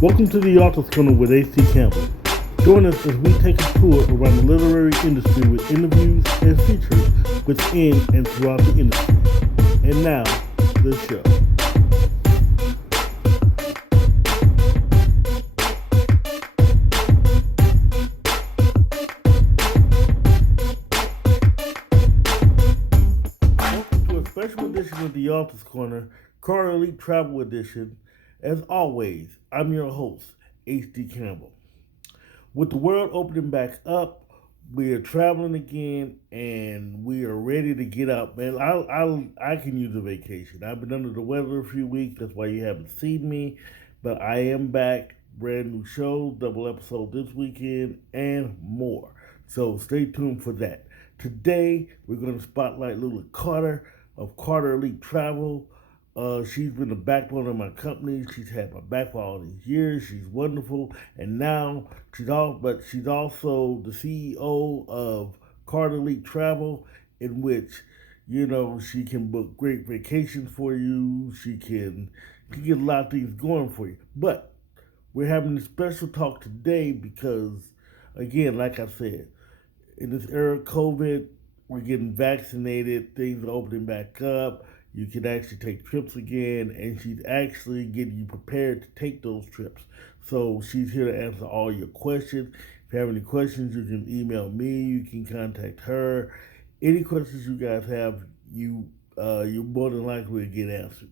Welcome to the Author's Corner with A.C. Campbell. Join us as we take a tour around the literary industry with interviews and features within and throughout the industry. And now, the show. Welcome to a special edition of the Author's Corner, Carter Elite Travel Edition. As always, I'm your host, H.D. Campbell. With the world opening back up, we are traveling again, and we are ready to get out. Man, I can use a vacation. I've been under the weather a few weeks. That's why you haven't seen me. But I am back. Brand new show, double episode this weekend, and more. So stay tuned for that. Today, we're going to spotlight Lula Carter of Carter Elite Travel. She's been the backbone of my company. She's had my back for all these years. She's wonderful, and now she's also the CEO of Carter Elite Travel, in which she can book great vacations for you. She can get a lot of things going for you. But we're having a special talk today because, again, like I said, in this era of COVID, we're getting vaccinated. Things are opening back up. You can actually take trips again, and she's actually getting you prepared to take those trips. So she's here to answer all your questions. If you have any questions, you can email me. You can contact her. Any questions you guys have, you're more than likely to get answered.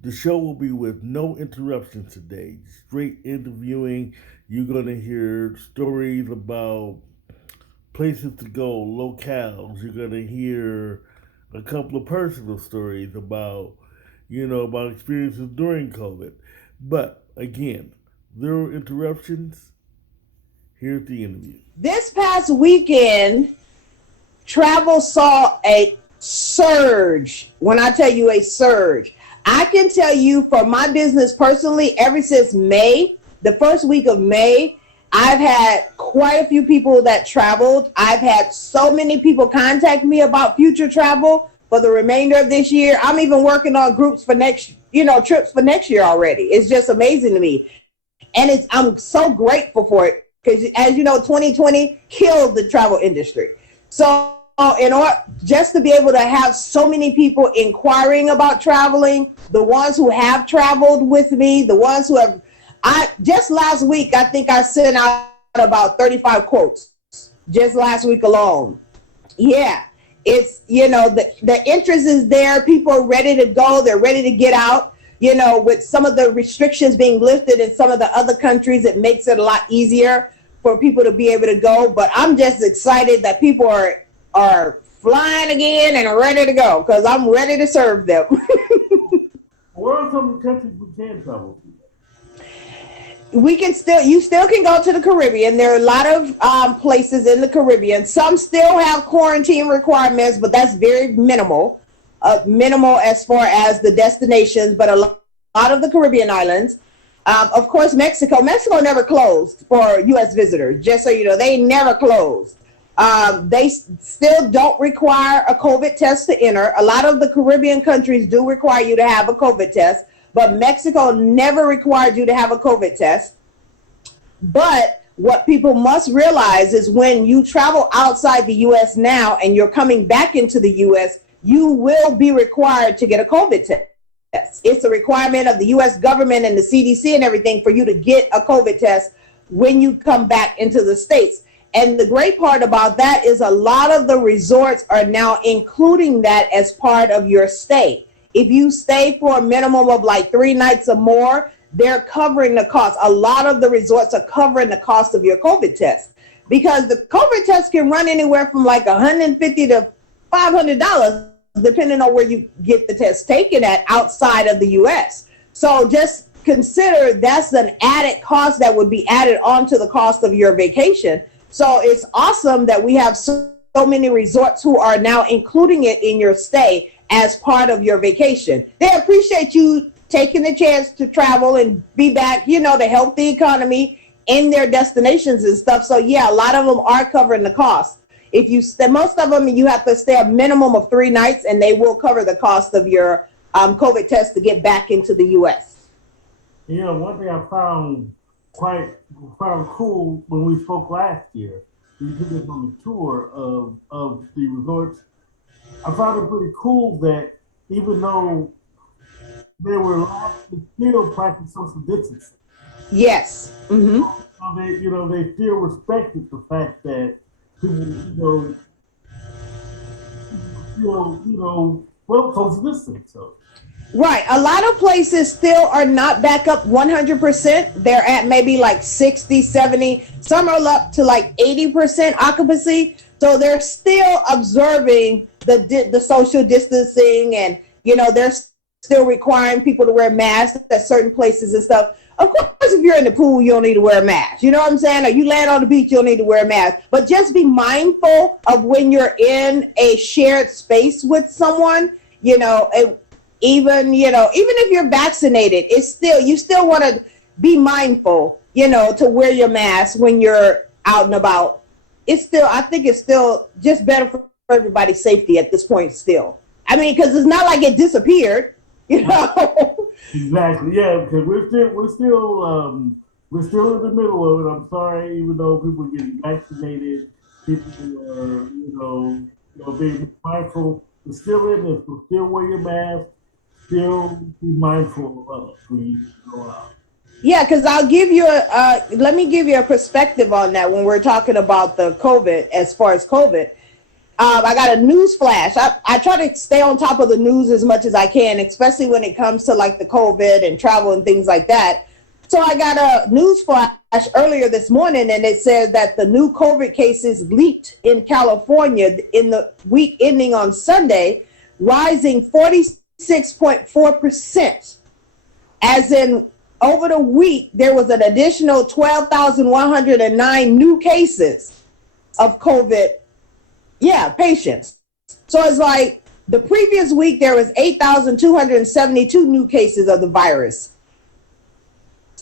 The show will be with no interruptions today. Straight interviewing. You're going to hear stories about places to go, locales. You're going to hear a couple of personal stories about experiences during COVID. But again, zero interruptions. Here's the interview. This past weekend, travel saw a surge. When I tell you a surge, I can tell you for my business personally, ever since May, the first week of May, I've had quite a few people that traveled. I've had so many people contact me about future travel for the remainder of this year. I'm even working on groups for trips for next year already. It's just amazing to me. And I'm so grateful for it because, as you know, 2020 killed the travel industry. So in order just to be able to have so many people inquiring about traveling, the ones who have traveled with me, the ones who have, just last week, I think I sent out about 35 quotes just last week alone. Yeah, it's, the interest is there. People are ready to go. They're ready to get out. With some of the restrictions being lifted in some of the other countries, it makes it a lot easier for people to be able to go. But I'm just excited that people are flying again and are ready to go because I'm ready to serve them. Where are some of the countries we can travel to? You still can go to the Caribbean. There are a lot of places in the Caribbean. Some still have quarantine requirements, but that's very minimal as far as the destinations, but a lot of the Caribbean islands. Of course, Mexico never closed for U.S. visitors, just so you know, they never closed. They still don't require a COVID test to enter. A lot of the Caribbean countries do require you to have a COVID test, but Mexico never required you to have a COVID test. But what people must realize is when you travel outside the U.S. now and you're coming back into the U.S., you will be required to get a COVID test. It's a requirement of the U.S. government and the CDC and everything for you to get a COVID test when you come back into the States. And the great part about that is a lot of the resorts are now including that as part of your stay. If you stay for a minimum of like 3 nights or more, they're covering the cost. A lot of the resorts are covering the cost of your COVID test because the COVID test can run anywhere from like $150 to $500, depending on where you get the test taken at outside of the U.S. So just consider that's an added cost that would be added onto the cost of your vacation. So it's awesome that we have so many resorts who are now including it in your stay as part of your vacation. They appreciate you taking the chance to travel and be back, to help the economy in their destinations and stuff. So yeah, a lot of them are covering the cost. If you stay, most of them, you have to stay a minimum of 3 nights, and they will cover the cost of your COVID test to get back into the U.S. One thing I quite found cool when we spoke last year, we took us on a tour of the resorts. I found it pretty cool that even though they were lax, they still practice social distancing. Yes. They still respected the fact that people, still, well, social distancing. So, Right. A lot of places still are not back up 100%. They're at maybe like 60, 70. Some are up to like 80% occupancy. So they're still observing the social distancing, and they're still requiring people to wear masks at certain places and stuff. Of course, if you're in the pool, you don't need to wear a mask. You know what I'm saying? Or you land on the beach, you don't need to wear a mask. But just be mindful of when you're in a shared space with someone, you know, even if you're vaccinated, it's still, you still want to be mindful, to wear your mask when you're out and about. It's still, I think it's still just better for everybody's safety at this point still. I mean, because it's not like it disappeared, you know. exactly, yeah, because we're still in the middle of it. I'm sorry, even though people are getting vaccinated, people are, being mindful. We're still in this. So still wear your mask. Still be mindful of us when you go out. Yeah, because let me give you a perspective on that when we're talking about the COVID, as far as COVID. I got a news flash. I try to stay on top of the news as much as I can, especially when it comes to like the COVID and travel and things like that. So I got a news flash earlier this morning, and it said that the new COVID cases leaked in California in the week ending on Sunday, rising 46.4%. As in, over the week, there was an additional 12,109 new cases of COVID, patients. So it's like the previous week, there was 8,272 new cases of the virus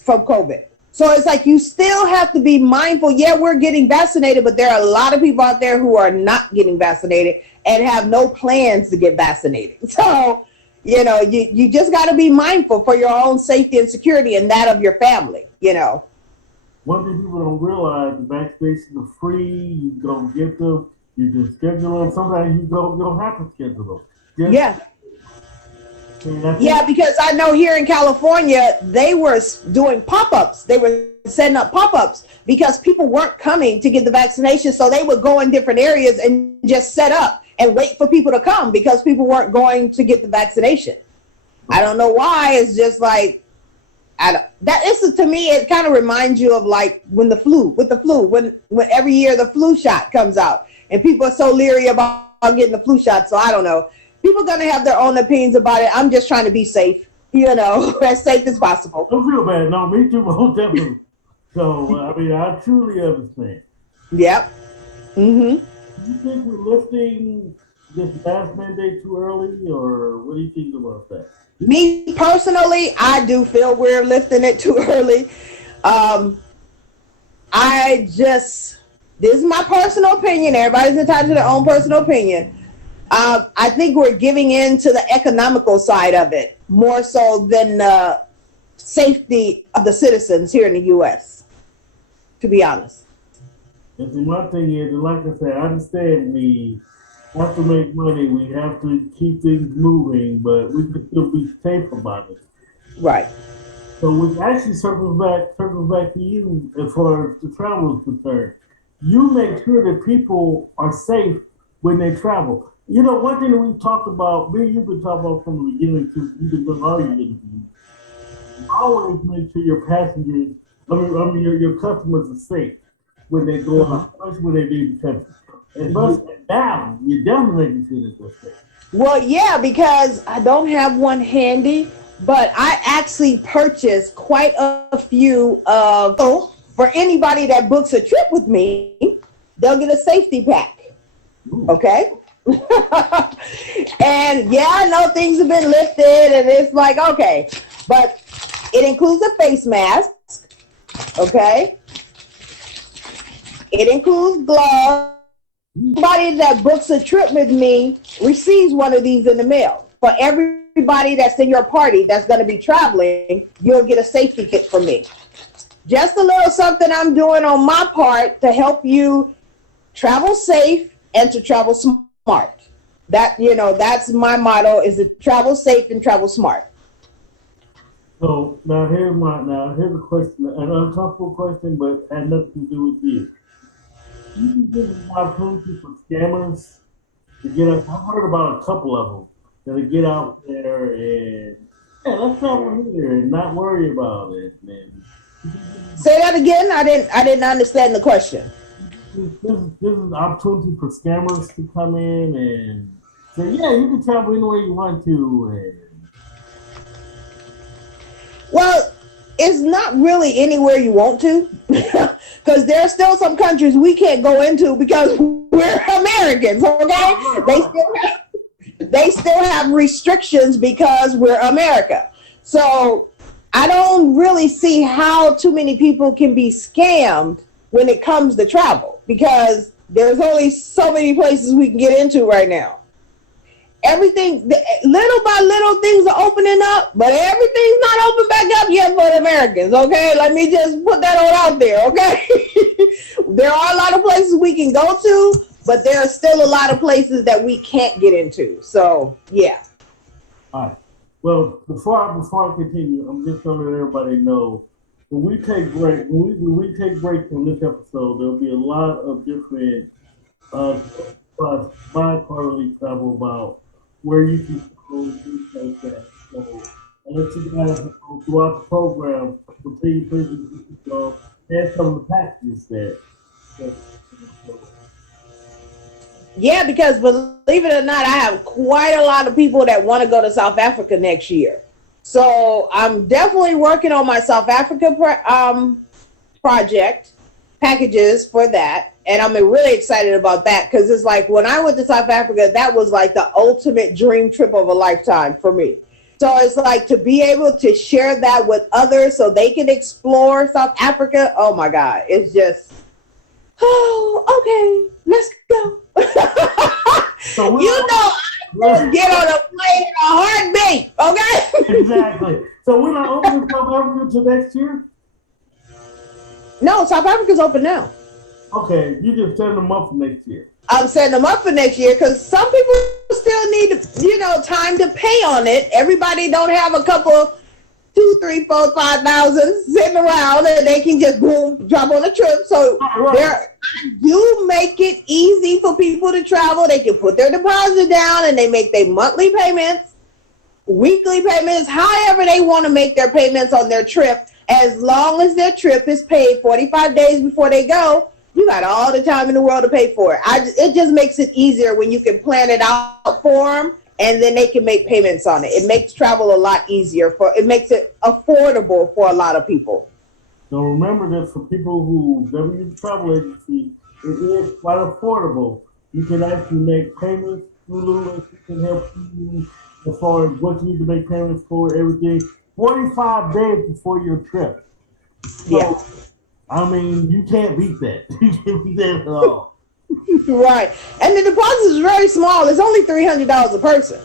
from COVID. So it's like you still have to be mindful. Yeah, we're getting vaccinated, but there are a lot of people out there who are not getting vaccinated and have no plans to get vaccinated. So, you just got to be mindful for your own safety and security and that of your family. One thing people don't realize, the vaccinations are free. You don't get them. You can schedule them. Sometimes you don't have to schedule them. Just, Yeah. and I think Yeah, because I know here in California, they were doing pop-ups. They were setting up pop-ups because people weren't coming to get the vaccination. So they would go in different areas and just set up and wait for people to come because people weren't going to get the vaccination. I don't know why. It's just like, to me, it kind of reminds you of like when every year the flu shot comes out and people are so leery about getting the flu shot. So I don't know. People are going to have their own opinions about it. I'm just trying to be safe, as safe as possible. don't feel bad. No, me too, most definitely. So, I mean, I truly understand. Yep. Mm-hmm. Do you think we're lifting this mask mandate too early, or what do you think about that? Me personally, I do feel we're lifting it too early. Um, this is my personal opinion. Everybody's entitled to their own personal opinion. I think we're giving in to the economical side of it more so than the safety of the citizens here in the U.S., to be honest. And see, my thing is, like I said, I understand we have to make money, we have to keep things moving, but we can still be safe about it. Right. So, which actually circles back to you as far as the travel is concerned. You make sure that people are safe when they travel. One thing that we talked about, me and you've been talking about from the beginning since you've been doing all your interviews. Always make sure your passengers, your customers are safe when they go out, especially when they leave the country. And plus, down, you're definitely making sure that they're safe. Well, yeah, because I don't have one handy, but I actually purchased quite a few of. So for anybody that books a trip with me, they'll get a safety pack. Ooh. Okay. And yeah, I know things have been lifted, and it's like, okay, but it includes a face mask. Okay. It includes gloves. Anybody that books a trip with me receives one of these in the mail. for everybody that's in your party that's going to be traveling, you'll get a safety kit from me. Just a little something I'm doing on my part to help you travel safe and to travel smart. That, that's my motto, is to travel safe and travel smart. So here's a question, an uncomfortable question, but had nothing to do with you. You think this is an opportunity for scammers to get up? I've heard about a couple of them that get out there and let's travel here and not worry about it. And Say that again. I didn't understand the question. this is an opportunity for scammers to come in and say, yeah, you can travel anywhere you want to. And Well, it's not really anywhere you want to, because there are still some countries we can't go into because we're Americans. Okay, they still have restrictions because we're America. So I don't really see how too many people can be scammed when it comes to travel, because there's only so many places we can get into right now. Everything, little by little, things are opening up, but everything's not open back up yet for the Americans. Okay, let me just put that all out there. Okay, there are a lot of places we can go to, but there are still a lot of places that we can't get into. So yeah. all right. Well, before I continue, I'm just going to let everybody know when we take breaks on this episode, there'll be a lot of different by quarterly travel about where you can go, things like that. So I'll let you guys know throughout the program, we'll tell you places you can go and some of the packages that Yeah, because believe it or not, I have quite a lot of people that want to go to South Africa next year. So I'm definitely working on my South Africa project packages for that. And I'm really excited about that, because it's like when I went to South Africa, that was like the ultimate dream trip of a lifetime for me. So it's like to be able to share that with others so they can explore South Africa. Oh my God. It's just, oh, okay, let's go. So I get on a plane in a heartbeat, okay? Exactly. So we're not opening South Africa until next year? No, South Africa's open now. Okay, you just setting them up for next year. I'm setting them up for next year because some people still need, time to pay on it. Everybody don't have a couple, 2, 3, 4, 5,000 sitting around and they can just boom, drop on a trip. So I do make it easy for people to travel. They can put their deposit down and they make their monthly payments, weekly payments, however they want to make their payments on their trip. As long as their trip is paid 45 days before they go, you got all the time in the world to pay for it. It just makes it easier when you can plan it out for them and then they can make payments on it. It makes travel a lot easier. It makes it affordable for a lot of people. So remember that for people who never use a travel agency, it is quite affordable. You can actually make payments through Lula. It can help you as far as what you need to make payments for, everything. 45 days before your trip. So, yeah. I mean, you can't beat that. You can't beat that at all. Right. And the deposit is very small. It's only $300 a person.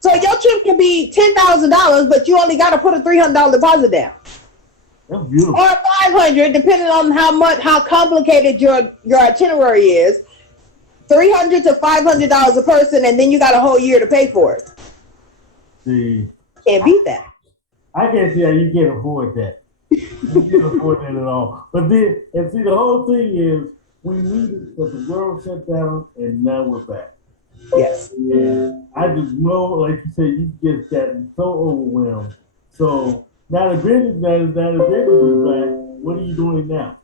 So your trip can be $10,000, but you only got to put a $300 deposit down. That's beautiful. Or $500, depending on how complicated your itinerary is. $300 to $500 a person, and then you got a whole year to pay for it. See, can't beat that. I can't see how you can't afford that. You can't afford that at all. But then, and see, the whole thing is, we needed that the world shut down, and now we're back. Yes. And I just know, like you said, you just gotten so overwhelmed. So now the business is back. What are you doing now?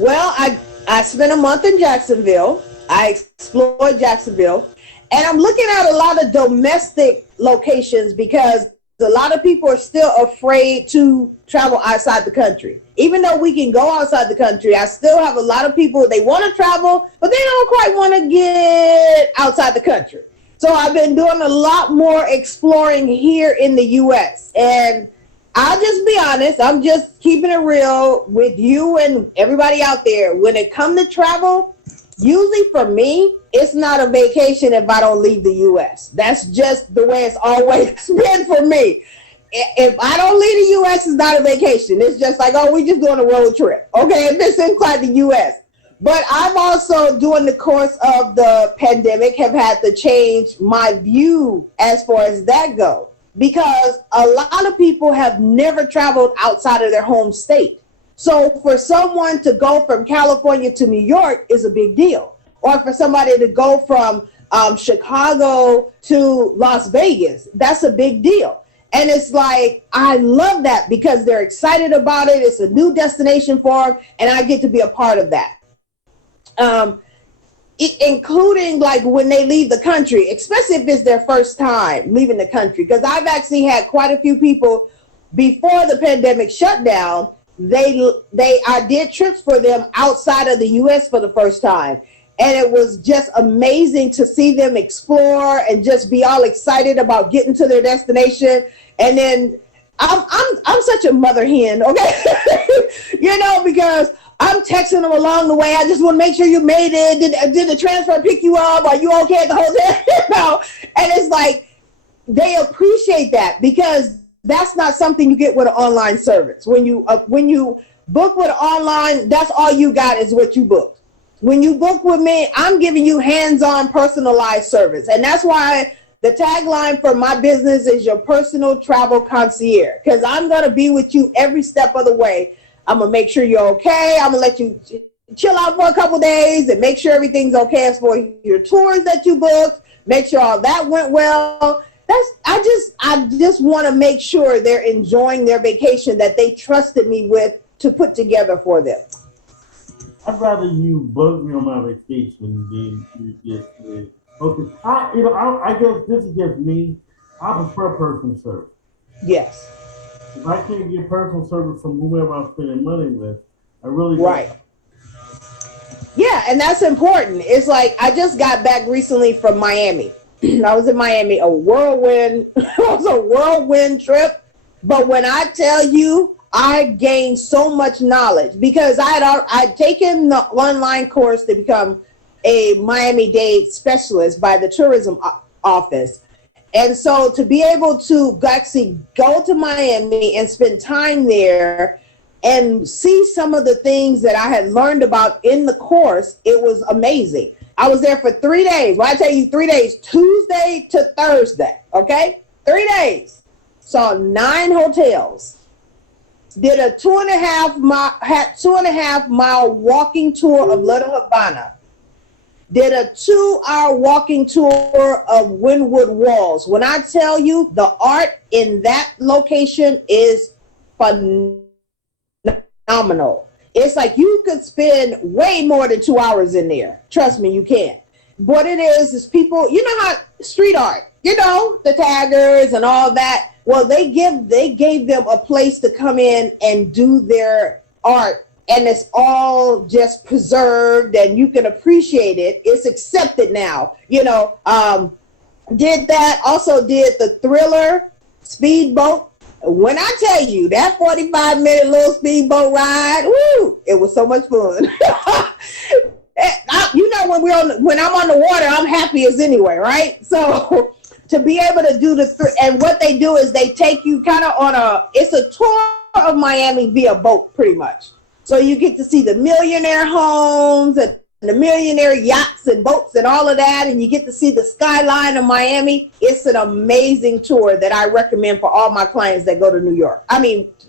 Well, I spent a month in Jacksonville. I explored Jacksonville, and I'm looking at a lot of domestic locations because a lot of people are still afraid to travel outside the country. Even though we can go outside the country, I still have a lot of people, they want to travel, but they don't quite want to get outside the country. So I've been doing a lot more exploring here in the U.S. And I'll just be honest, I'm just keeping it real with you and everybody out there. When it comes to travel, Usually for me, it's not a vacation if I don't leave the US. That's just the way it's always been for me. If I don't leave the US, it's not a vacation. It's just like, oh, we just doing a road trip. Okay, if it's inside the US. But I've also, during the course of the pandemic, have had to change my view as far as that go. Because a lot of people have never traveled outside of their home state. So for someone to go from California to New York is a big deal. Or for somebody to go from Chicago to Las Vegas, that's a big deal. And it's like, I love that because they're excited about it. It's a new destination for them, and I get to be a part of that. Including like when they leave the country, especially if it's their first time leaving the country. Because I've actually had quite a few people before the pandemic shut down. I did trips for them outside of the U.S. for the first time. And it was just amazing to see them explore and just be all excited about getting to their destination. And then I'm such a mother hen, okay? Because I'm texting them along the way. I just want to make sure you made it. Did the transfer pick you up? Are you okay at the hotel? And it's like, they appreciate that because that's not something you get with an online service. When you book with online, that's all you got is what you booked. When you book with me, I'm giving you hands-on personalized service. And that's why the tagline for my business is your personal travel concierge, because I'm going to be with you every step of the way. I'm going to make sure you're okay. I'm going to let you chill out for a couple days and make sure everything's okay as for your tours that you booked. Make sure all that went well. I just want to make sure they're enjoying their vacation that they trusted me with to put together for them. I'd rather you book me on my vacation than you just okay. I guess this is just me. I prefer personal service. Yes. If I can't get personal service from whoever I'm spending money with, I really don't. Right. Yeah, and that's important. It's like I just got back recently from Miami. I was in Miami, a whirlwind. It was a whirlwind trip. But when I tell you, I gained so much knowledge because I'd taken the online course to become a Miami-Dade specialist by the tourism office. And so to be able to actually go to Miami and spend time there and see some of the things that I had learned about in the course, it was amazing. I was there for 3 days. Well, I tell you 3 days, Tuesday to Thursday, okay? 3 days. Saw 9 hotels. Did a 2.5 mile walking tour of Little Havana. Did a 2-hour walking tour of Wynwood Walls. When I tell you the art in that location is phenomenal. It's like you could spend way more than 2 hours in there. Trust me, you can. What it is people, you know how street art, the taggers and all that. Well, they gave them a place to come in and do their art, and it's all just preserved and you can appreciate it. It's accepted now, did that. Also did the Thriller speedboat. When I tell you that 45-minute little speedboat ride, woo, it was so much fun. When I'm on the water, I'm happy as anyway, right? So to be able to do and what they do is they take you kind of it's a tour of Miami via boat, pretty much. So you get to see the millionaire homes and the millionaire yachts and boats and all of that, and you get to see the skyline of Miami. It's an amazing tour that I recommend for all my clients that go to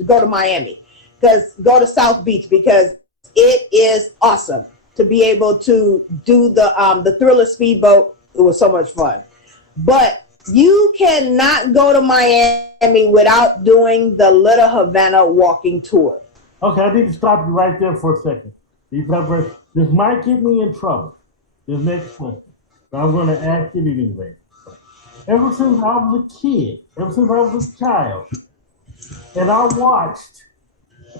go to Miami, go to South Beach, because it is awesome to be able to do the Thriller speedboat. It was so much fun. But you cannot go to Miami without doing the Little Havana walking tour. Okay, I need to stop you right there for a second. This might get me in trouble, this next question, but I'm going to ask it anyway. Ever since I was a kid, ever since I was a child, and I watched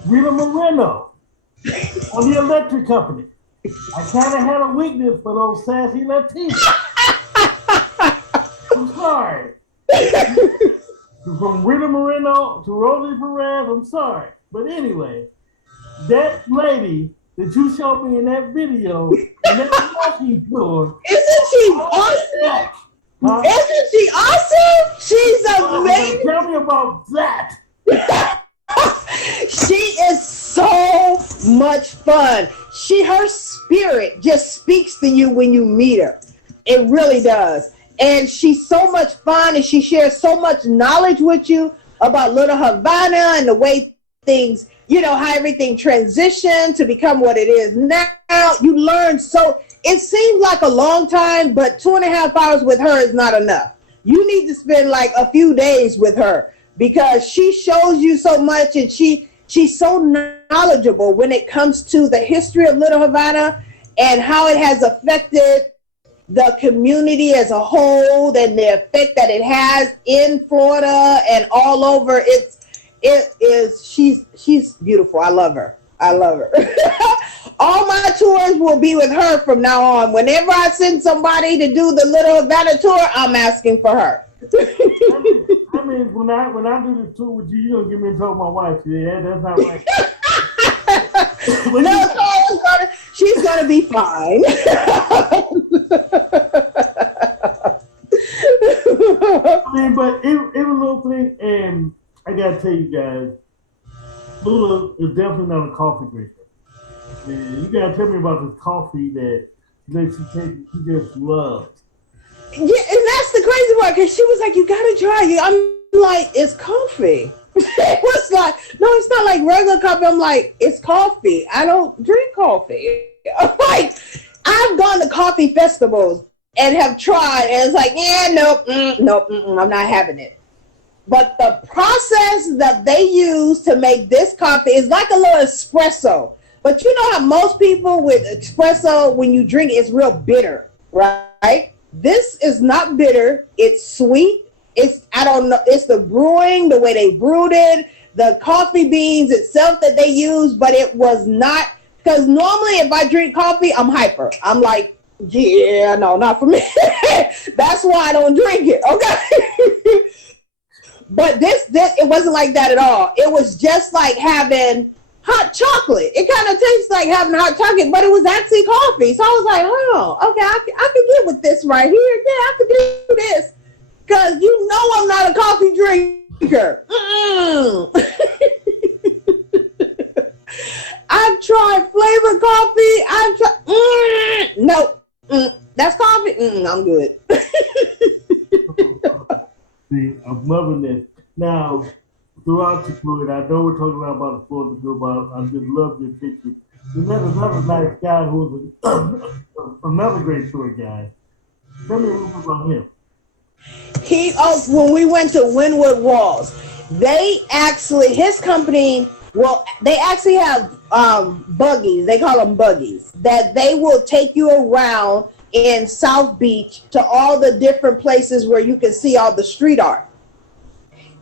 Rita Moreno on the electric company, I kind of had a weakness for those sassy Latinos. I'm sorry. From Rita Moreno to Rosie Perez, I'm sorry. But anyway, that lady that you showed me in that video in that walking tour. Isn't she awesome? Huh? Isn't she awesome? She's amazing. Tell me about that. She is so much fun. Her spirit just speaks to you when you meet her. It really does. And she's so much fun, and she shares so much knowledge with you about Little Havana and the way things, how everything transitioned to become what it is now. You learn it seems like a long time, but 2.5 hours with her is not enough. You need to spend like a few days with her because she shows you so much, and she's so knowledgeable when it comes to the history of Little Havana and how it has affected the community as a whole and the effect that it has in Florida and all over. She's beautiful. I love her. All my tours will be with her from now on. Whenever I send somebody to do the Little Havana tour, I'm asking for her. I mean, when I do the tour with you, you don't get me in trouble with my wife. Yeah, that's not right. No, she's gonna be fine. I mean, but it was a little thing, and I gotta tell you guys, Lula is definitely not a coffee drinker. And you gotta tell me about this coffee that she just loves. Yeah, and that's the crazy part, because she was like, "You gotta try it." I'm like, "It's coffee." It was like, "No, it's not like regular coffee." I'm like, "It's coffee. I don't drink coffee." I'm like, I've gone to coffee festivals and have tried, and it's like, "Yeah, nope, I'm not having it." But the process that they use to make this coffee is like a little espresso. But you know how most people with espresso, when you drink it, it's real bitter, right? This is not bitter. It's sweet. It's the brewing, the way they brewed it, the coffee beans itself that they use, but it was not, because normally if I drink coffee, I'm hyper. I'm like, yeah, no, not for me. That's why I don't drink it, okay? But this, it wasn't like that at all. It was just like having hot chocolate. It kind of tastes like having hot chocolate, but it was actually coffee. So I was like, oh, okay, I can get with this right here. Yeah, I can do this. Because I'm not a coffee drinker. I've tried flavored coffee. Nope. That's coffee. I'm good. See, I'm loving this. Now, throughout the Florida, I know we're talking about the Florida tour, but I just love your picture. You met another nice guy who's another great tour guy. Tell me a little bit about him. When we went to Wynwood Walls, his company, they actually have buggies. They call them buggies, that they will take you around in South Beach to all the different places where you can see all the street art.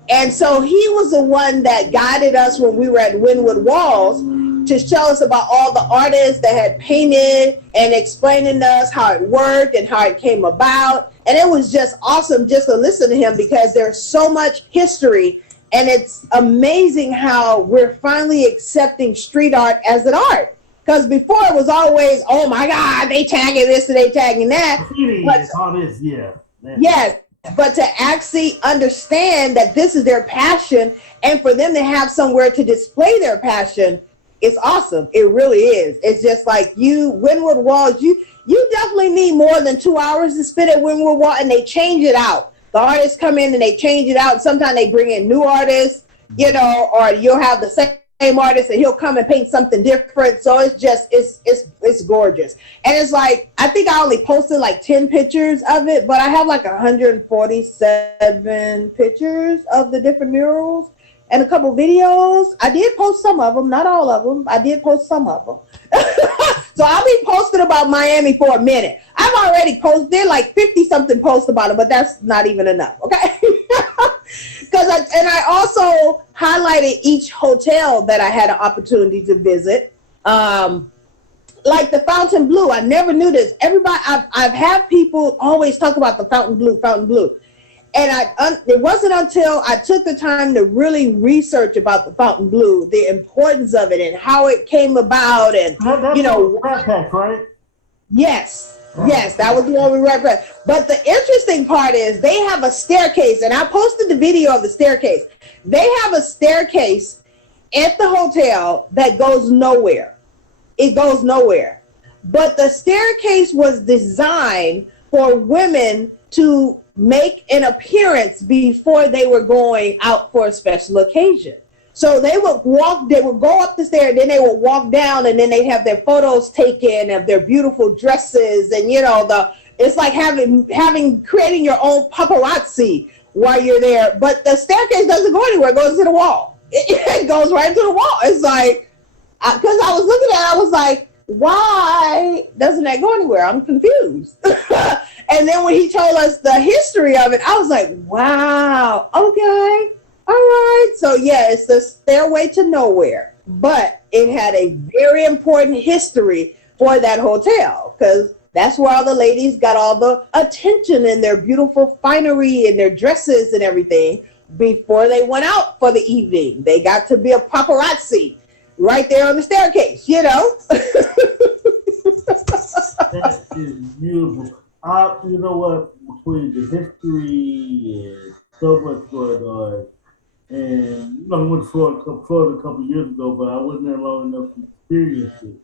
And so he was the one that guided us when we were at Wynwood Walls to show us about all the artists that had painted and explaining to us how it worked and how it came about. And it was just awesome just to listen to him, because there's so much history, and it's amazing how we're finally accepting street art as an art. Because before it was always, oh my God, they tagging this and they tagging that. All this, yeah. Yes, but to actually understand that this is their passion, and for them to have somewhere to display their passion, it's awesome. It really is. It's just like Wynwood Walls, you definitely need more than 2 hours to spend at Wynwood Walls, and they change it out. The artists come in and they change it out. Sometimes they bring in new artists, or you'll have the same artist and he'll come and paint something different. So it's just, it's gorgeous. And it's like, I think I only posted like 10 pictures of it, but I have like 147 pictures of the different murals and a couple videos. I did post some of them, not all of them. I did post some of them. So I'll be posting about Miami for a minute. I've already posted like 50 something posts about it, but that's not even enough. Okay. I also highlighted each hotel that I had an opportunity to visit. Like the Fountain Blue, I never knew this. I've had people always talk about the Fountain Blue. And it wasn't until I took the time to really research about the Fontainebleau, the importance of it and how it came about, and That's backpack, right? Yes, yes, that was the one we read. But the interesting part is they have a staircase, and I posted the video of the staircase. They have a staircase at the hotel that goes nowhere. It goes nowhere. But the staircase was designed for women to make an appearance before they were going out for a special occasion. So they would go up the stairs, then they would walk down, and then they'd have their photos taken of their beautiful dresses, and it's like creating your own paparazzi while you're there. But the staircase doesn't go anywhere; it goes to the wall. It goes right to the wall. It's like, because I was looking at it, I was like, why doesn't that go anywhere? I'm confused. And then when he told us the history of it, I was like, wow, okay, all right. So yeah, it's the stairway to nowhere, but it had a very important history for that hotel, because that's where all the ladies got all the attention and their beautiful finery and their dresses and everything before they went out for the evening. They got to be a paparazzi right there on the staircase, That is beautiful. You know what? Between the history and so much going on, and I went to Florida a couple of years ago, but I wasn't there long enough to experience it.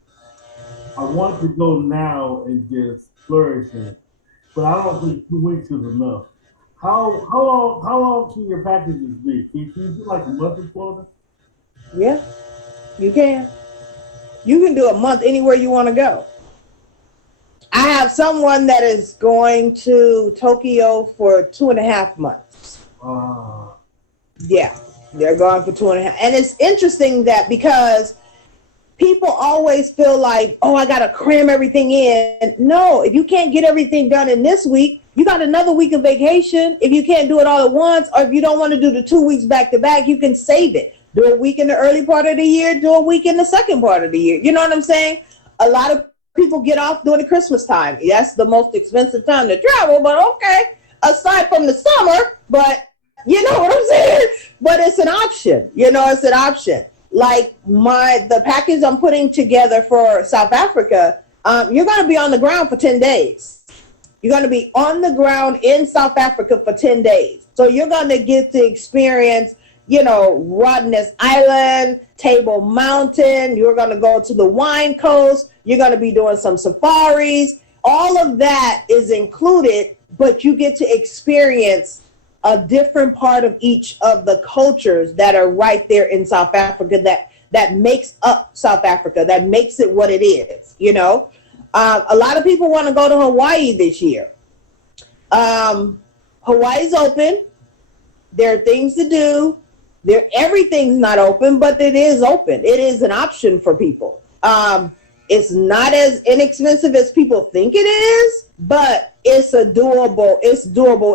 I want to go now and just flourish in it, but I don't think 2 weeks is enough. How long can your packages be? Can you do like a month in Florida? Yeah, you can. You can do a month anywhere you want to go. I have someone that is going to Tokyo for 2.5 months. Yeah, they're going for 2.5. And it's interesting that because people always feel like, oh, I got to cram everything in. No, if you can't get everything done in this week, you got another week of vacation. If you can't do it all at once, or if you don't want to do the 2 weeks back to back, you can save it. Do a week in the early part of the year, do a week in the second part of the year. You know what I'm saying? A lot of people get off during the Christmas time. That's the most expensive time to travel, but okay, aside from the summer, but you know what I'm saying? But it's an option. It's an option. Like the package I'm putting together for South Africa, you're going to be on the ground for 10 days. You're going to be on the ground in South Africa for 10 days. So you're going to get to experience Rottnest Island, Table Mountain. You're going to go to the wine coast. You're going to be doing some safaris. All of that is included, but you get to experience a different part of each of the cultures that are right there in South Africa that makes up South Africa, that makes it what it is. A lot of people want to go to Hawaii this year. Hawaii's open. There are things to do. Everything's not open, but it is open. It is an option for people. It's not as inexpensive as people think it is, but it's doable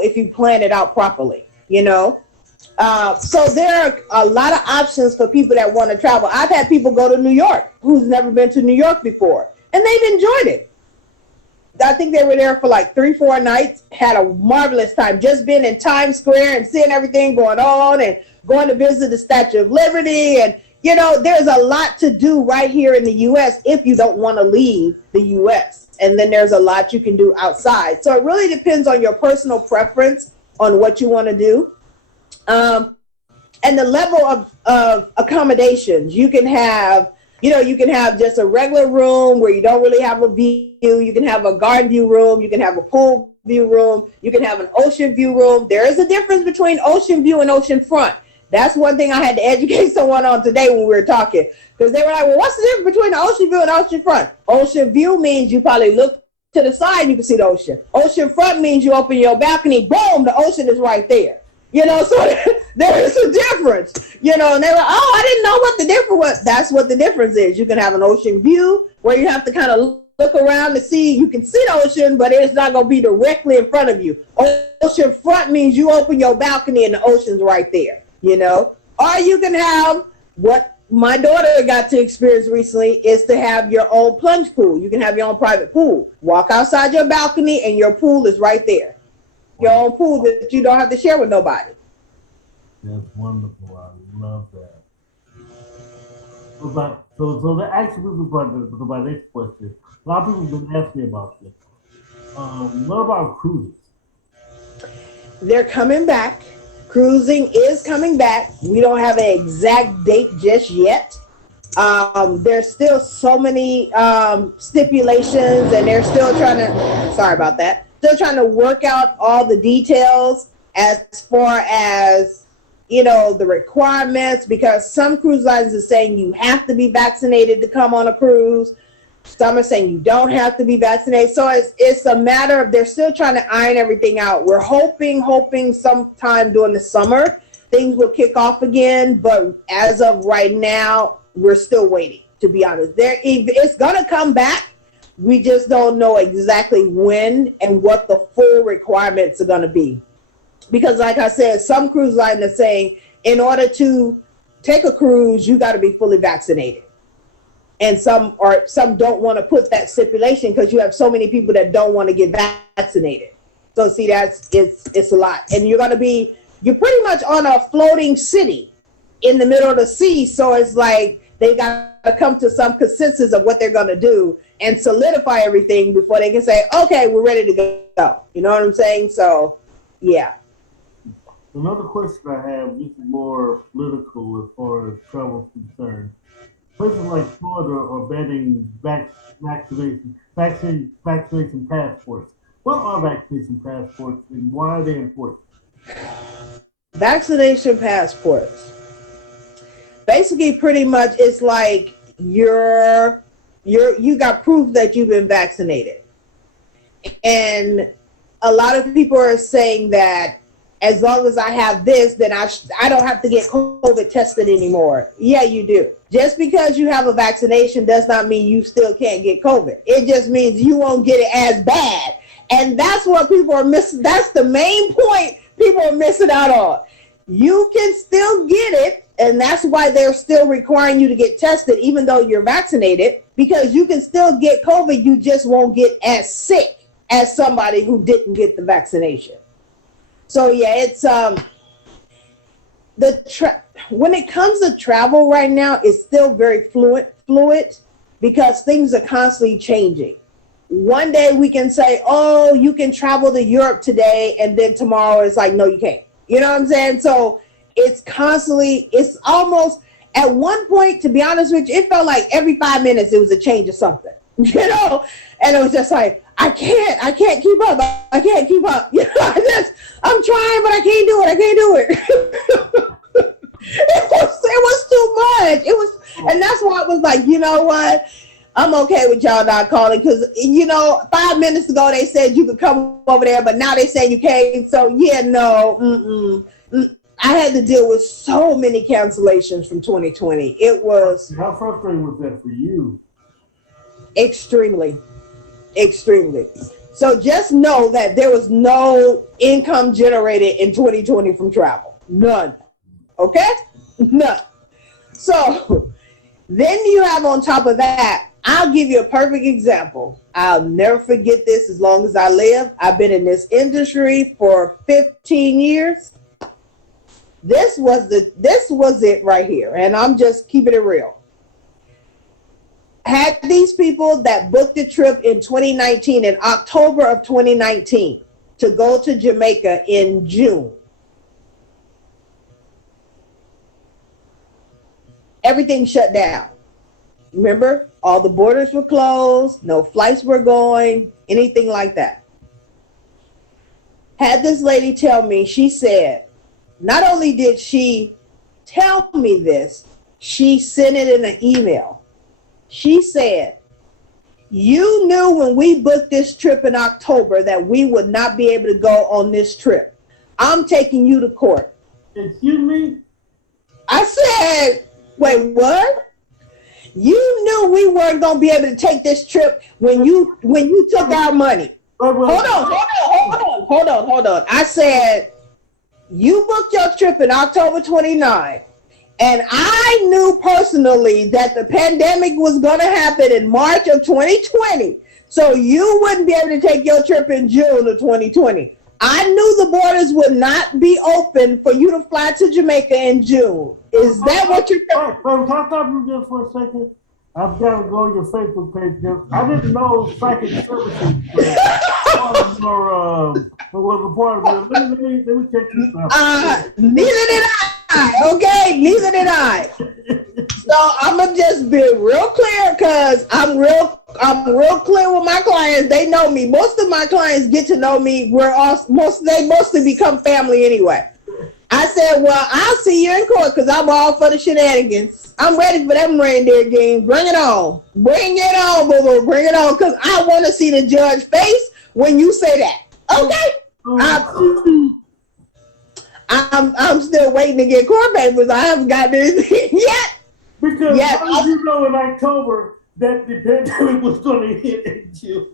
if you plan it out properly, So there are a lot of options for people that want to travel. I've had people go to New York who's never been to New York before, and they've enjoyed it. I think they were there for like 3-4 nights, had a marvelous time, just being in Times Square and seeing everything going on and going to visit the Statue of Liberty. And, there's a lot to do right here in the U.S. if you don't want to leave the U.S. And then there's a lot you can do outside. So it really depends on your personal preference on what you want to do. And the level of accommodations you can have. You can have just a regular room where you don't really have a view. You can have a garden view room. You can have a pool view room. You can have an ocean view room. There is a difference between ocean view and ocean front. That's one thing I had to educate someone on today when we were talking, because they were like, well, what's the difference between the ocean view and ocean front? Ocean view means you probably look to the side and you can see the ocean. Ocean front means you open your balcony, boom, the ocean is right there. So there is a difference, and they were, oh, I didn't know what the difference was. That's what the difference is. You can have an ocean view where you have to kind of look around to see, you can see the ocean, but it's not going to be directly in front of you. Ocean front means you open your balcony and the ocean's right there, or you can have what my daughter got to experience recently is to have your own plunge pool. You can have your own private pool. Walk outside your balcony and your pool is right there. your own pool that you don't have to share with nobody. That's wonderful. I love that. So that actually moves me to my next question. A lot of people have been asking me about this. What about cruises? They're coming back. Cruising is coming back. We don't have an exact date just yet. There's still so many stipulations, and they're still trying to. Sorry about that. Still trying to work out all the details as far as the requirements, because some cruise lines are saying you have to be vaccinated to come on a cruise. Some are saying you don't have to be vaccinated. So it's a matter of they're still trying to iron everything out. We're hoping sometime during the summer things will kick off again. But as of right now, we're still waiting, to be honest. It's going to come back. We just don't know exactly when and what the full requirements are going to be. Because like I said, some cruise lines are saying in order to take a cruise, you got to be fully vaccinated. And some don't want to put that stipulation because you have so many people that don't want to get vaccinated. So see, it's a lot. And you're pretty much on a floating city in the middle of the sea. So it's like they got to come to some consensus of what they're going to do and solidify everything before they can say, okay, we're ready to go. You know what I'm saying? So, yeah. Another question I have, this is more political as far as travel is concerned. Places like Florida are banning vaccination passports. What are vaccination passports and why are they important? Vaccination passports. Basically, pretty much, it's like you got proof that you've been vaccinated, and a lot of people are saying that as long as I have this, then I don't have to get COVID tested anymore. Yeah, you do. Just because you have a vaccination does not mean you still can't get COVID. It just means you won't get it as bad. And that's what people are missing. That's the main point people are missing out on. You can still get it, and that's why they're still requiring you to get tested even though you're vaccinated, because you can still get COVID. You just won't get as sick as somebody who didn't get the vaccination. So yeah, it's when it comes to travel right now, it's still very fluid because things are constantly changing. One day we can say, oh, you can travel to Europe today, and then tomorrow it's like, no, you can't. You know what I'm saying? So it's almost at one point, to be honest with you, it felt like every 5 minutes it was a change of something, and it was just like, I can't keep up. I can't keep up. I'm trying, but I can't do it. It was too much. And that's why I was like, you know what? I'm okay with y'all not calling because, 5 minutes ago they said you could come over there, but now they say you can't. So yeah, no. I had to deal with so many cancellations from 2020. It was. How frustrating was that for you? Extremely. So just know that there was no income generated in 2020 from travel. None. Okay? None. So then you have on top of that, I'll give you a perfect example. I'll never forget this as long as I live. I've been in this industry for 15 years. This was it right here. And I'm just keeping it real. Had these people that booked a trip in 2019, in October of 2019, to go to Jamaica in June. Everything shut down. Remember, all the borders were closed, no flights were going, anything like that. Had this lady tell me, she said, not only did she tell me this, she sent it in an email. She said, you knew when we booked this trip in October that we would not be able to go on this trip. I'm taking you to court. Excuse me? I said, wait, what? You knew we weren't going to be able to take this trip when you took our money. Hold on. I said, you booked your trip in October 29th. And I knew personally that the pandemic was going to happen in March of 2020. So you wouldn't be able to take your trip in June of 2020. I knew the borders would not be open for you to fly to Jamaica in June. Is that what you're saying? Can I stop you just for a second? I've got to go on your Facebook page because I didn't know psychic services was a part of it. Let me check this out. Neither did I. Okay, neither did I. So I'm gonna just be real clear because I'm real clear with my clients. They know me. Most of my clients get to know me. They mostly become family anyway. I said, well, I'll see you in court because I'm all for the shenanigans. I'm ready for them reindeer games. Bring it on. Bring it on, boo-boo. Bring it on because I want to see the judge face when you say that. Okay? I'm still waiting to get court papers. I haven't gotten anything yet. Because how did you know in October that the pandemic was going to hit in June?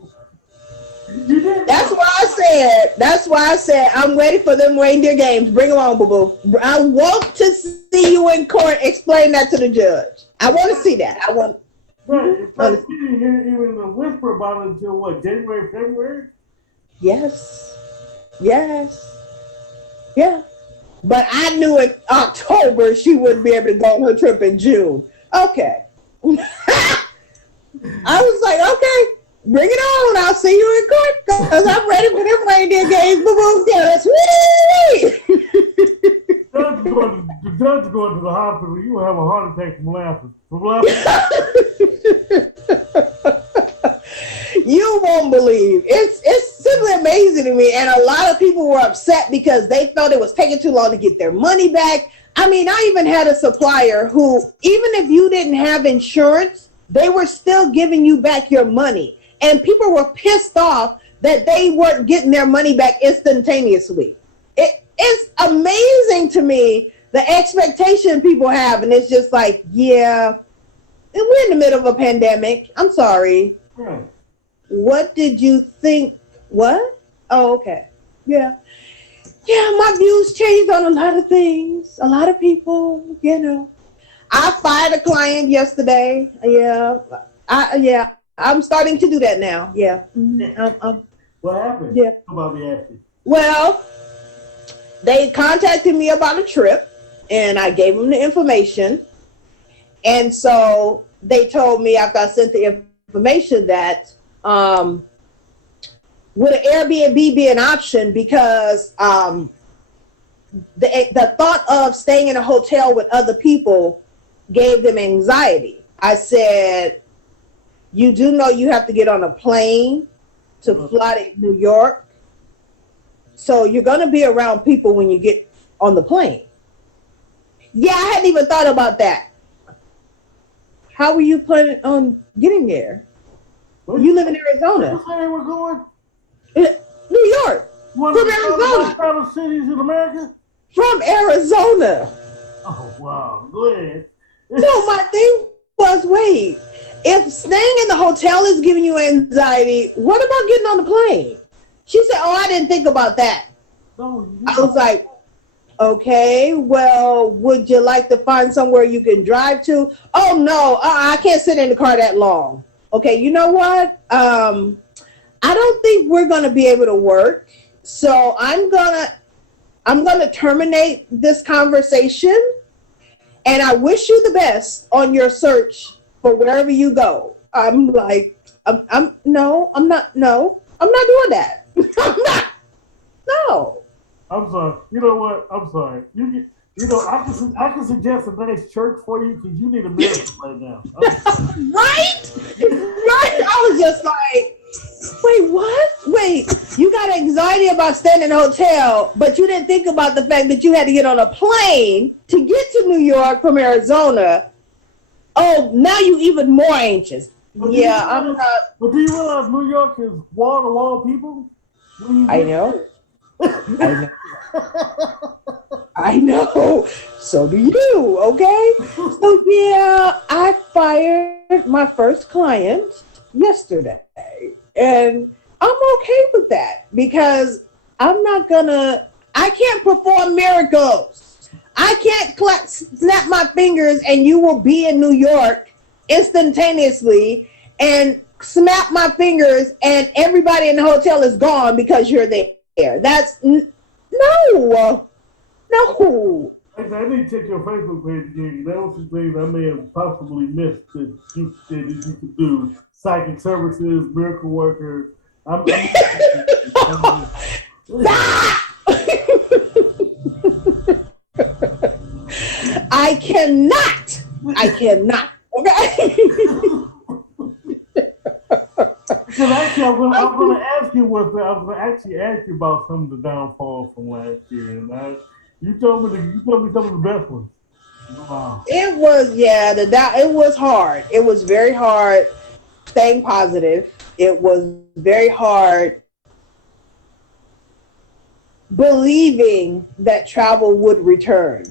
You didn't. That's why I said I'm ready for them reindeer games. Bring them on, boo-boo. I want to see you in court. Explain that to the judge. I want to see that. I want. Right. I didn't hear even a whisper about it until what, January, February? Yes. Yeah. But I knew in October she wouldn't be able to go on her trip in June. Okay. I was like, okay, bring it on. I'll see you in court because I'm ready for them reindeer games. Boo-boo. Yes. The judge going to the hospital, you will have a heart attack from laughing. You won't believe. It's simply amazing to me. And a lot of people were upset because they felt it was taking too long to get their money back. I mean, I even had a supplier who, even if you didn't have insurance, they were still giving you back your money. And people were pissed off that they weren't getting their money back instantaneously. It's amazing to me the expectation people have. And it's just like, yeah, we're in the middle of a pandemic. I'm sorry. Right. What did you think? What? Oh, okay. Yeah, my views changed on a lot of things. A lot of people, I fired a client yesterday. I'm starting to do that now. Yeah. What happened? Yeah. About me asking. Well, they contacted me about a trip, and I gave them the information. And so they told me after I sent the information that would an Airbnb be an option because the thought of staying in a hotel with other people gave them anxiety. I said, you do know you have to get on a plane to fly to New York. So you're going to be around people when you get on the plane. Yeah, I hadn't even thought about that. How were you planning on getting there? You live in Arizona. Where they were going? New York. From Arizona. From cities in America? From Arizona. Oh, wow. Go ahead. So my thing was, wait, if staying in the hotel is giving you anxiety, what about getting on the plane? She said, oh, I didn't think about that. No, I was like, okay, well, would you like to find somewhere you can drive to? Oh, no, I can't sit in the car that long. Okay, you know what? I don't think we're going to be able to work. So I'm going to terminate this conversation. And I wish you the best on your search for wherever you go. I'm like, I'm not doing that. I'm not. No. I'm sorry. You know what? I'm sorry. I can suggest a nice church for you because you need a miracle right now. Right? I was just like, wait, what? Wait, you got anxiety about staying in a hotel, but you didn't think about the fact that you had to get on a plane to get to New York from Arizona. Oh, now you even more anxious. I'm not. But do you realize New York is wall-to-wall people? I know. I know. So do you, okay? So yeah, I fired my first client yesterday. And I'm okay with that because I can't perform miracles. I can't snap my fingers and you will be in New York instantaneously and snap my fingers and everybody in the hotel is gone because you're there. That's no, no. Actually, I need to check your Facebook page again. That was some things I may have possibly missed that you could do. Psychic services, miracle workers. I'm I cannot. I cannot. Okay. Because actually, I'm gonna ask you what I was gonna actually ask you about some of the downfalls from last year, and you told me some of the best ones. Wow. It was, yeah, it was hard. It was very hard staying positive. It was very hard believing that travel would return.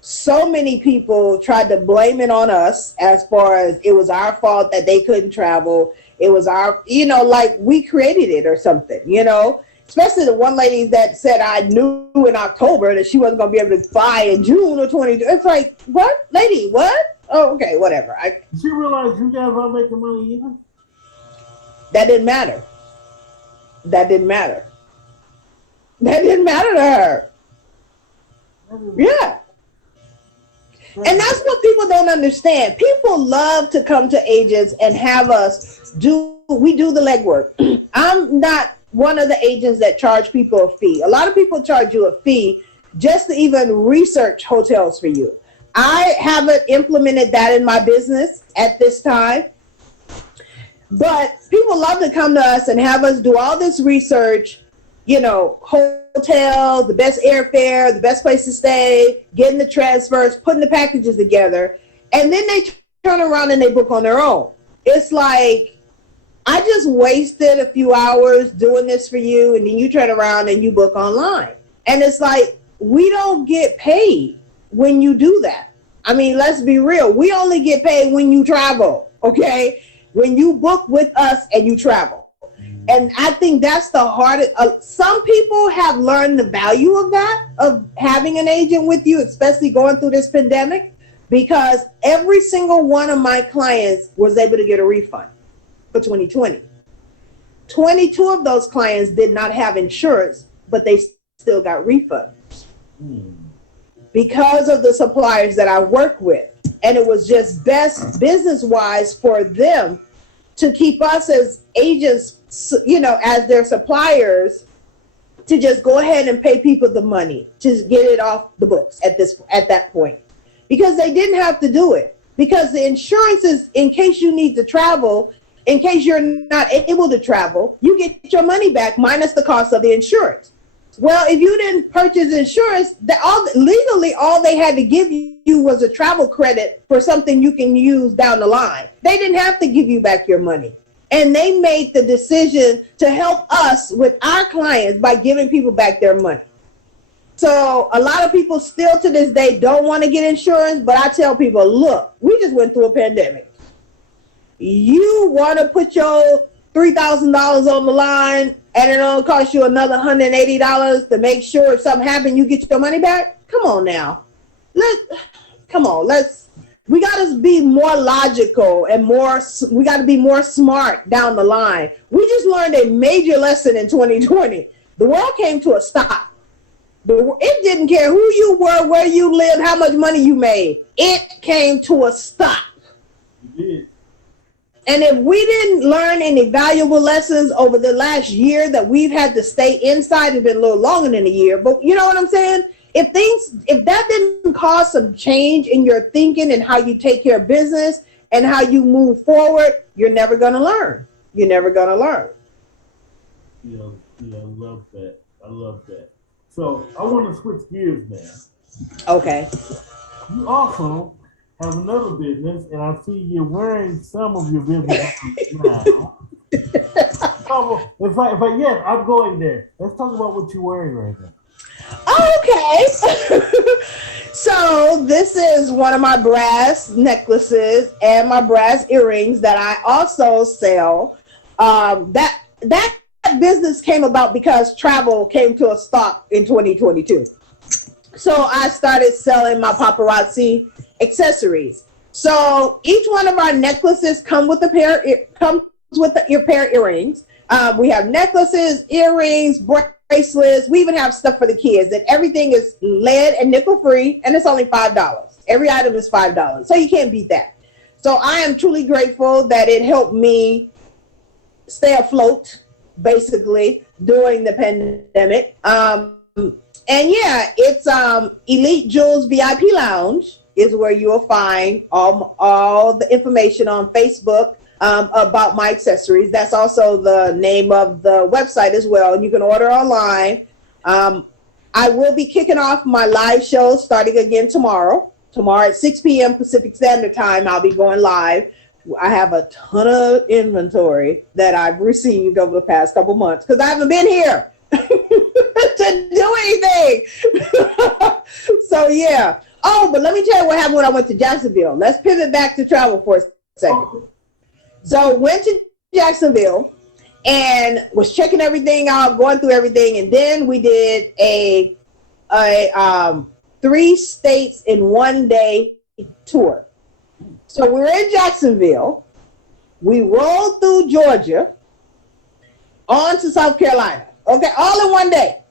So many people tried to blame it on us as far as it was our fault that they couldn't travel. It was our, like we created it or something, especially the one lady that said I knew in October that she wasn't going to be able to fly in June of 22. It's like, what, lady, what? Oh, okay, whatever. Did you realize you guys aren't making money either? That didn't matter. That didn't matter. That didn't matter to her. Yeah. And that's what people don't understand. People love to come to agents and have us do the legwork. I'm not one of the agents that charge people a fee. A lot of people charge you a fee just to even research hotels for you. I haven't implemented that in my business at this time. But people love to come to us and have us do all this research, hotels, the best airfare, the best place to stay, getting the transfers, putting the packages together, and then they turn around and they book on their own. It's like, I just wasted a few hours doing this for you, and then you turn around and you book online. And it's like, we don't get paid when you do that. I mean, let's be real. We only get paid when you travel, okay? When you book with us and you travel. And I think that's the hardest. Some people have learned the value of that, of having an agent with you, especially going through this pandemic, because every single one of my clients was able to get a refund for 2020. 22 of those clients did not have insurance, but they still got refunds because of the suppliers that I work with. And it was just best business-wise for them to keep us as agents, as their suppliers, to just go ahead and pay people the money to get it off the books at that point, because they didn't have to do it, because the insurance is in case you need to travel, in case you're not able to travel, you get your money back minus the cost of the insurance. Well, if you didn't purchase insurance, legally all they had to give you was a travel credit for something you can use down the line. They didn't have to give you back your money. And they made the decision to help us with our clients by giving people back their money. So a lot of people still to this day don't want to get insurance, but I tell people, look, we just went through a pandemic. You want to put your $3,000 on the line and it'll cost you another $180 to make sure if something happened, you get your money back? Come on now. We got to be more logical and we got to be more smart down the line. We just learned a major lesson in 2020. The world came to a stop. It didn't care who you were, where you lived, how much money you made. It came to a stop. It did. And if we didn't learn any valuable lessons over the last year that we've had to stay inside, it's been a little longer than a year, but you know what I'm saying? If that didn't cause some change in your thinking and how you take care of business and how you move forward, you're never going to learn. You're never going to learn. Yeah, I love that. I love that. So I want to switch gears now. Okay. You also have another business, and I see you're wearing some of your business now. Yes, I'm going there. Let's talk about what you're wearing right now. Okay. So this is one of my brass necklaces and my brass earrings that I also sell. That business came about because travel came to a stop in 2022. So I started selling my paparazzi accessories. So each one of our necklaces comes with a pair of earrings. We have necklaces, earrings, bracelets. We even have stuff for the kids, and everything is lead and nickel free, and it's only $5. Every item is $5, so you can't beat that. So I am truly grateful that it helped me stay afloat, basically during the pandemic. And yeah, it's Elite Jewels VIP Lounge is where you will find all the information on Facebook about my accessories. That's also the name of the website as well. You can order online. I will be kicking off my live show starting again tomorrow. Tomorrow at 6 p.m. Pacific Standard Time, I'll be going live. I have a ton of inventory that I've received over the past couple months because I haven't been here to do anything. So yeah. Oh, but let me tell you what happened when I went to Jacksonville. Let's pivot back to travel for a second. So went to Jacksonville and was checking everything out, going through everything, and then we did a 3 states in 1 day tour. So we were in Jacksonville. We rolled through Georgia on to South Carolina. Okay, all in 1 day.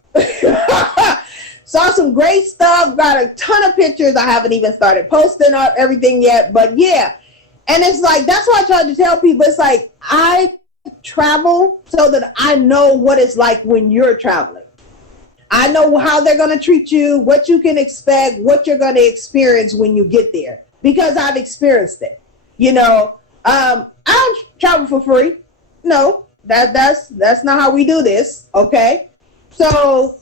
Saw some great stuff, got a ton of pictures. I haven't even started posting up everything yet, but yeah. And it's like, that's why I try to tell people, it's like, I travel so that I know what it's like when you're traveling. I know how they're going to treat you, what you can expect, what you're going to experience when you get there, because I've experienced it. You know, I don't travel for free. No, that's not how we do this. Okay. So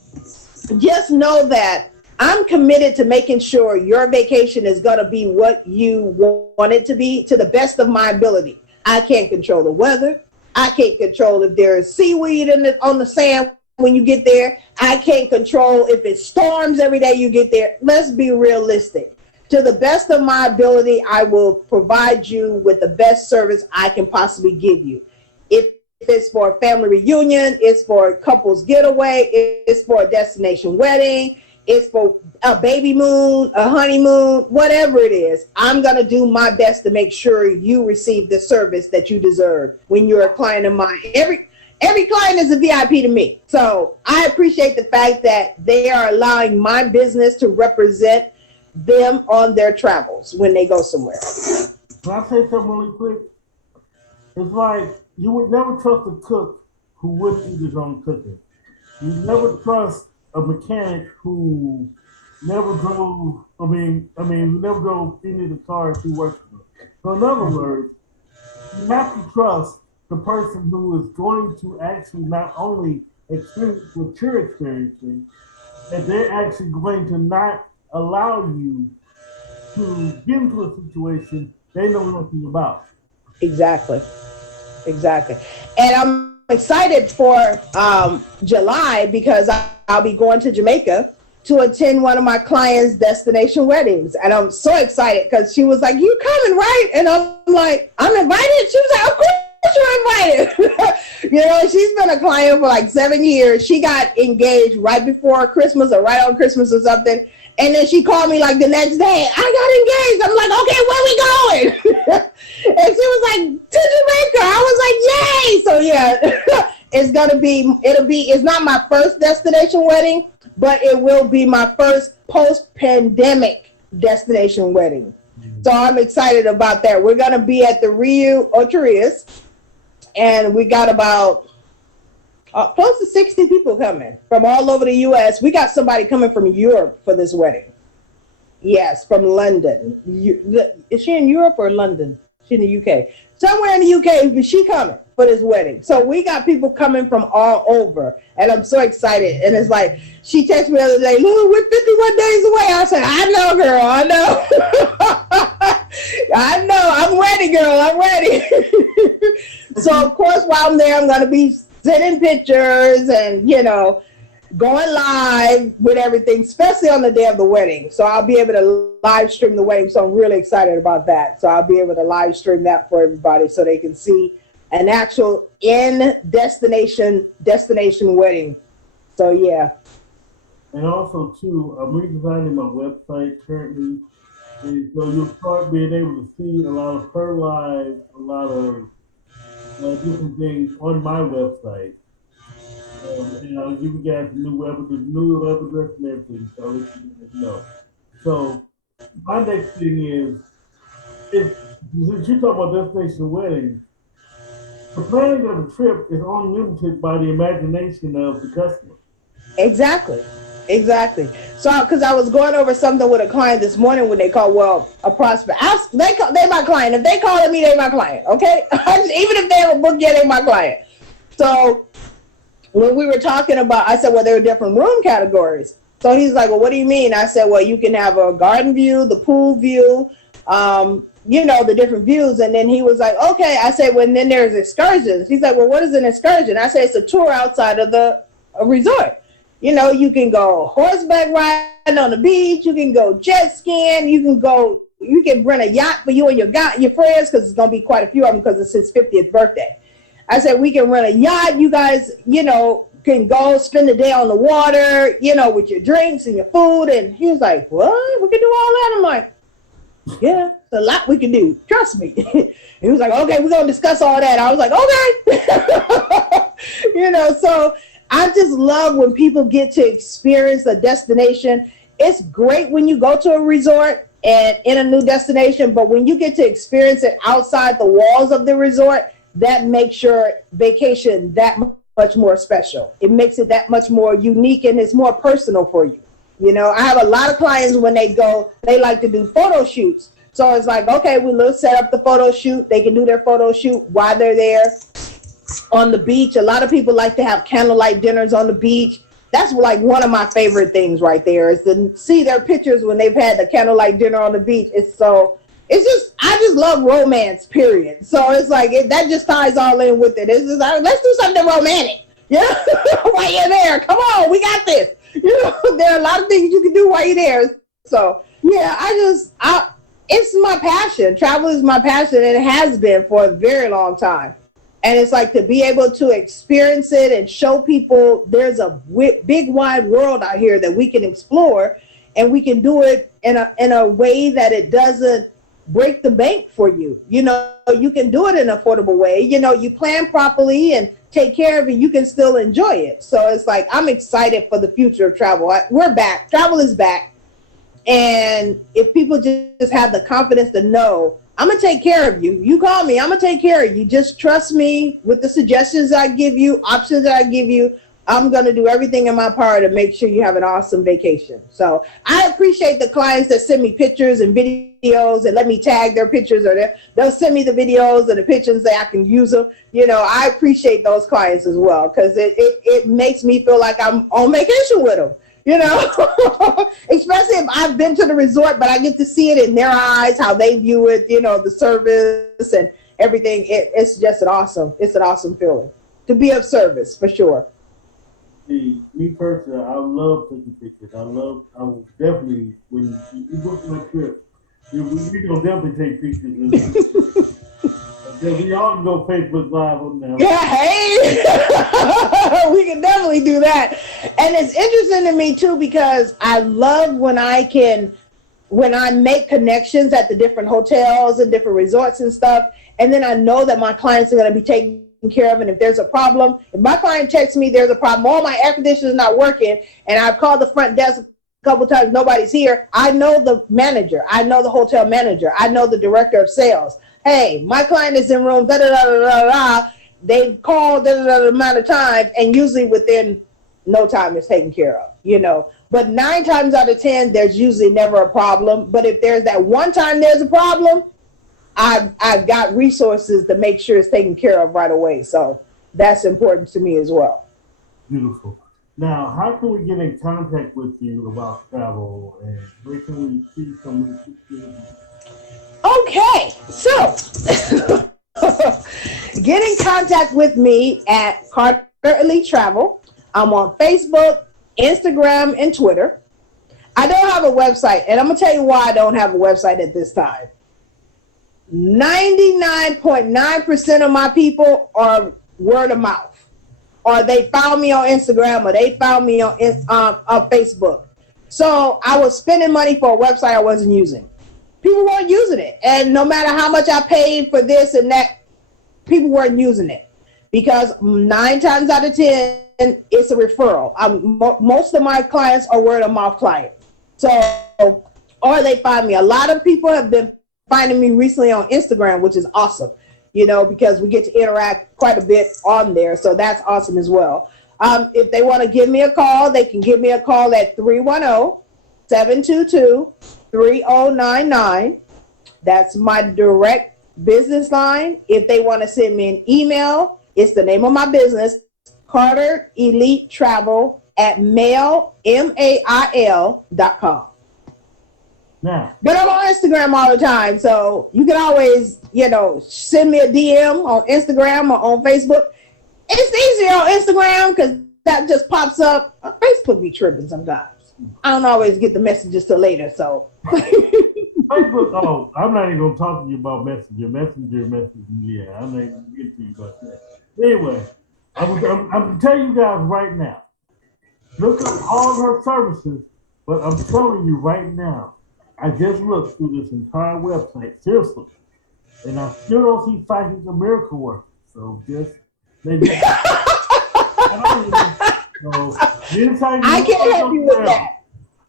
just know that I'm committed to making sure your vacation is going to be what you want it to be to the best of my ability. I can't control the weather. I can't control if there is seaweed on the sand when you get there. I can't control if it storms every day you get there. Let's be realistic. To the best of my ability, I will provide you with the best service I can possibly give you. If it's for a family reunion, it's for a couple's getaway, it's for a destination wedding, it's for a baby moon, a honeymoon, whatever it is, I'm going to do my best to make sure you receive the service that you deserve when you're a client of mine. Every client is a VIP to me. So I appreciate the fact that they are allowing my business to represent them on their travels when they go somewhere. Can I say something really quick? It's like you would never trust a cook who wouldn't eat his own cooking. You never trust a mechanic who never drove. Who never drove any of the cars he works with. So in other words, you have to trust the person who is going to actually not only experience what you're experiencing, that they're actually going to not allow you to get into a situation they know nothing about. Exactly. And I'm excited for July because I'll be going to Jamaica to attend one of my clients' destination weddings. And I'm so excited because she was like, "You coming, right?" And I'm like, "I'm invited?" She was like, "Of course you're invited." You know, she's been a client for like 7 years. She got engaged right before Christmas or right on Christmas or something. And then she called me like the next day. I got engaged. I'm like, "Okay, where we going?" And she was like, "To Jamaica." I was like, "Yay!" So yeah, it's not my first destination wedding, but it will be my first post-pandemic destination wedding. So I'm excited about that. We're gonna be at the Rio Ocherias, and we got about close to 60 people coming from all over the U.S. We got somebody coming from Europe for this wedding. Yes, from London. Is she in Europe or London? She's in the UK. Somewhere in the UK, but she coming for this wedding. So we got people coming from all over, and I'm so excited. And it's like, she texted me the other day, "Look, we're 51 days away." I said, "I know, girl, I know." I know, I'm ready, girl, I'm ready. So of course, while I'm there, I'm going to be sending pictures and, you know, going live with everything, especially on the day of the wedding. So I'll be able to live stream the wedding. So I'm really excited about that. So I'll be able to live stream that for everybody so they can see an actual destination wedding. So yeah. And also too, I'm redesigning my website currently. And so you'll start being able to see a lot of her lives, a lot of different things on my website. You can get the new web address and everything. So I'll let you guys know. So my next thing is if since you talk about destination weddings, the planning of the trip is unlimited by the imagination of the customer. Exactly. Exactly. So, because I was going over something with a client this morning when they called, well, a prospect. They my client. If they calling me, they my client. Okay, even if they haven't booked yet, they my client. So when we were talking about, I said, well, there are different room categories. So he's like, well, what do you mean? I said, well, you can have a garden view, the pool view, the different views. And then he was like, okay. I said, well, and then there's excursions. He's like, well, what is an excursion? I said, it's a tour outside of the resort. You can go horseback riding on the beach. You can go jet skiing. You can rent a yacht for you and your friends, because it's going to be quite a few of them because it's his 50th birthday. I said, we can rent a yacht. You guys, can go spend the day on the water, with your drinks and your food. And he was like, what? We can do all that? I'm like, yeah, it's a lot we can do. Trust me. He was like, okay, we're going to discuss all that. I was like, okay. So I just love when people get to experience a destination. It's great when you go to a resort and in a new destination, but when you get to experience it outside the walls of the resort, that makes your vacation that much more special. It makes it that much more unique, and it's more personal for you. I have a lot of clients when they go, they like to do photo shoots. So it's like, okay, we'll set up the photo shoot. They can do their photo shoot while they're there on the beach. A lot of people like to have candlelight dinners on the beach. That's like one of my favorite things right there, is to see their pictures when they've had the candlelight dinner on the beach. I just love romance, period. So it's like, that just ties all in with it. It's just like, let's do something romantic. Yeah, while you're there. Come on, we got this. There are a lot of things you can do while you're there. So yeah, it's my passion. Travel is my passion, and it has been for a very long time. And it's like, to be able to experience it and show people there's a big wide world out here that we can explore, and we can do it in a way that it doesn't break the bank for you. You can do it in an affordable way. You plan properly and take care of it, you can still enjoy it. So it's like, I'm excited for the future of travel. We're back. Travel is back. And if people just have the confidence to know, I'm going to take care of you. You call me, I'm going to take care of you. Just trust me with the suggestions I give you, options that I give you. I'm going to do everything in my power to make sure you have an awesome vacation. So I appreciate the clients that send me pictures and videos and let me tag their pictures, or they'll send me the videos and the pictures and say I can use them. I appreciate those clients as well, because it makes me feel like I'm on vacation with them. Especially if I've been to the resort, but I get to see it in their eyes, how they view it, the service and everything. It's just it's an awesome feeling to be of service, for sure. See, me personally, I love taking pictures. I will definitely, when you book my trip, we gonna definitely take pictures. Then we all can go Facebook Live on now. Yeah, hey, we can definitely do that. And it's interesting to me too, because I love when I make connections at the different hotels and different resorts and stuff, and then I know that my clients are going to be taken care of. And if there's a problem, if my client texts me there's a problem, all my air conditioner is not working, and I've called the front desk a couple times, nobody's here, I know the manager, I know the hotel manager, I know the director of sales. Hey, my client is in room, da da da da da. They've called da da da amount of times, and usually within no time it's taken care of. But 9 times out of 10, there's usually never a problem. But if there's that one time there's a problem, I've got resources to make sure it's taken care of right away. So that's important to me as well. Beautiful. Now, how can we get in contact with you about travel, and where can we see some? Okay, so get in contact with me at Carter Elite Travel. I'm on Facebook, Instagram, and Twitter. I don't have a website, and I'm going to tell you why I don't have a website at this time. 99.9% of my people are word of mouth, or they found me on Instagram, or they found me on Facebook. So I was spending money for a website I wasn't using. People weren't using it, and no matter how much I paid for this and that, people weren't using it because 9 times out of 10, it's a referral. Most of my clients are word of mouth clients. So, or they find me. A lot of people have been finding me recently on Instagram, which is awesome, because we get to interact quite a bit on there. So that's awesome as well. If they want to give me a call, they can give me a call at 310-722-3099. That's my direct business line. If they want to send me an email, it's the name of my business, Carter Elite Travel at mail.com. Now, but I'm on Instagram all the time, so you can always, send me a DM on Instagram or on Facebook. It's easier on Instagram because that just pops up. Facebook be tripping sometimes. I don't always get the messages till later, so. Facebook, I'm not even going to talk to you about Messenger. Yeah, I'm not even going to get to you about that. Anyway, I'm going to tell you guys right now, look at all of her services, but I'm telling you right now, I just looked through this entire website, seriously, and I still don't see psychic or miracle work. So just maybe I can't help you with that.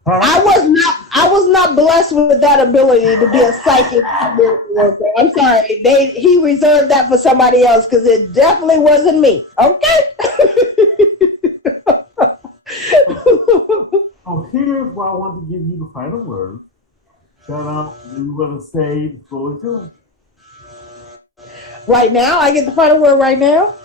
I was not blessed with that ability to be a psychic miracle worker. I'm sorry. He reserved that for somebody else because it definitely wasn't me. Okay. So here's why I want to give you the final word. Shout out. You want to say before we do it. Right now, I get the final word right now.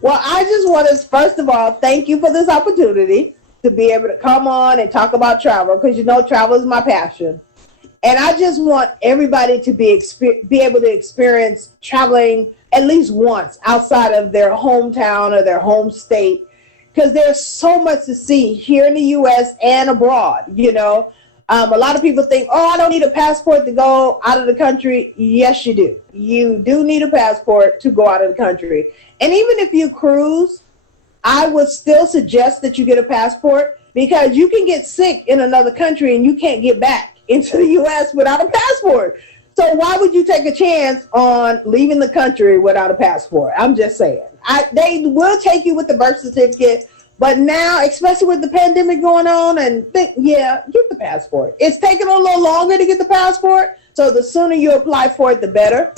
Well, I just want to, first of all, thank you for this opportunity to be able to come on and talk about travel, because travel is my passion. And I just want everybody to be able to experience traveling at least once outside of their hometown or their home state, because there's so much to see here in the U.S. and abroad. A lot of people think, I don't need a passport to go out of the country. Yes, you do. You do need a passport to go out of the country. And even if you cruise, I would still suggest that you get a passport, because you can get sick in another country and you can't get back into the U.S. without a passport. So why would you take a chance on leaving the country without a passport? I'm just saying. They will take you with the birth certificate, but now, especially with the pandemic going on, get the passport. It's taking a little longer to get the passport, so the sooner you apply for it, the better.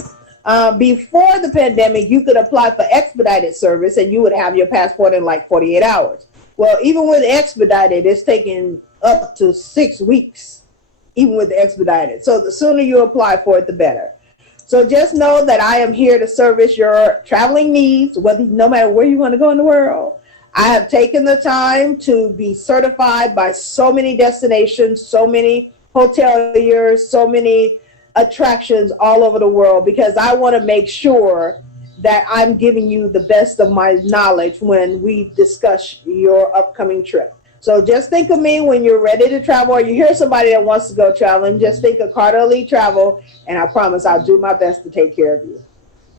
Before the pandemic, you could apply for expedited service and you would have your passport in like 48 hours. Well, even with expedited, it's taking up to 6 weeks, even with the expedited. So the sooner you apply for it, the better. So just know that I am here to service your traveling needs, no matter where you want to go in the world. I have taken the time to be certified by so many destinations, so many hoteliers, so many attractions all over the world, because I want to make sure that I'm giving you the best of my knowledge when we discuss your upcoming trip. So just think of me when you're ready to travel, or you hear somebody that wants to go traveling, just think of Carter Elite Travel, and I promise I'll do my best to take care of you.